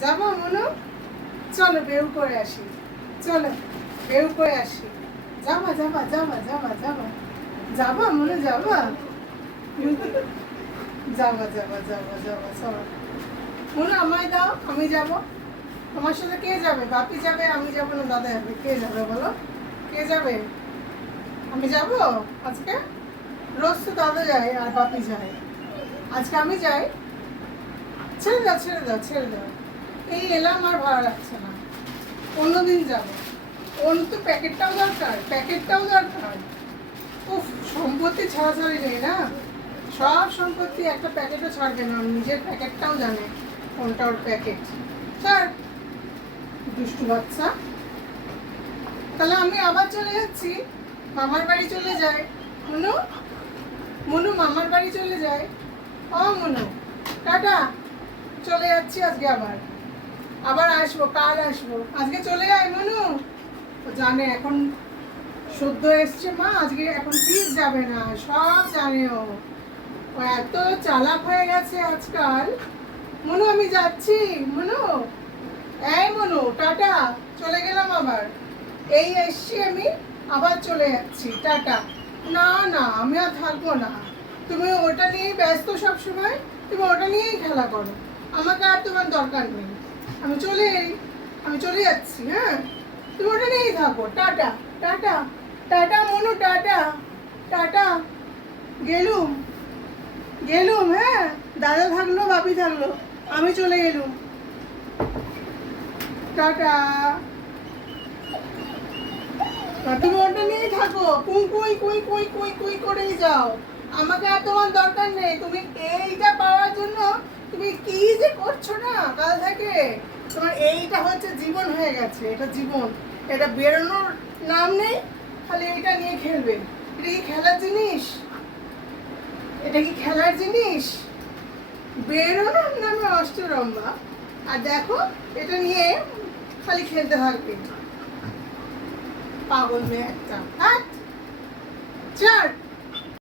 যাবো মনু? চলো বেউ করে আসি, চলো বেউ করে আসি। যাবা যাবা যাবা যাবা যাবা যাবা মনু, যাবা যাবা যাবা যাবা যাবা চলো মনু, আমায় দাও, আমি যাব। তোমার সাথে কে যাবে? বাপি যাবে, আমি যাবো না দাদা যাবে? কে যাবে বলো? কে যাবে? আমি যাব আজকে? রোজ তো দাদা যায় আর বাপি যায়, আজকে আমি যাই। ছেড়ে দাও ছেড়ে দাও ছেড়ে দাও, এই এলাম আর ভালো লাগছে না, অন্যদিন যাবো। ওর তো প্যাকেটটাও দরকার, প্যাকেটটাও দরকার। উফ, সম্পত্তি ছাড়াছাড়ি নেই না, সব সম্পত্তি একটা প্যাকেটও ছাড়বে না, নিজের প্যাকেটটাও জানে কোনটা ওর প্যাকেট। স্যার দুষ্টু বাচ্চা। তাহলে আমি আবার চলে যাচ্ছি, মামার বাড়ি চলে যাই। মনু, মনু মামার বাড়ি চলে যায়। ও মনু, টাটা, চলে যাচ্ছি আজকে, আবার আবার আসবো, কাল আসবো, আজকে চলে যাই মনু। ও জানে এখন সদ্য এসছে মা, আজকে এখন ঠিক যাবে না, সব জানে ও। ও এত চালাক হয়ে গেছে আজকাল। মনু আমি যাচ্ছি মনু, এই মনু টাটা, চলে গেলাম আবার, এই এসছি আমি, আবার চলে যাচ্ছি, টাটা। না না, আমি আর থাকবো না, তুমি ওটা নিয়েই ব্যস্ত সব সময়, তুমি ওটা নিয়েই খেলা করো, আমাকে আর তোমার দরকার নেই, আমি আমি চলে যাচ্ছি। হ্যাঁ, তুমি ওটা নিয়েই থাকো, টাটা টাটা টাটা মনু, টাটা টাটা, গেলুম গেলুম। হ্যাঁ, দাদা থাকলো বাপি থাকলো, আমি চলে গেলুম, টাটা। তুমি ওটা নিয়েই থাকো, কুই কুই কুই কুই কুই কুই করেই যাও, আমাকে আর তোমার দরকার নেই। তুমি এইটা পাওয়ার জন্য তুমি কি যে করছো না কাল থেকে, তোমার এইটা হচ্ছে জীবন হয়ে গেছে, এটা জীবন, এটা বেরোনোর নাম নেই, খালি এইটা নিয়ে খেলবে। এটা কি খেলার জিনিস? এটা কি খেলার জিনিস? বেরোনোর নামে অষ্টরম্ভা, আর দেখো এটা নিয়ে খালি খেলতে থাকবে, পাগল মেয়ে একটা। হ্যাঁ, চল।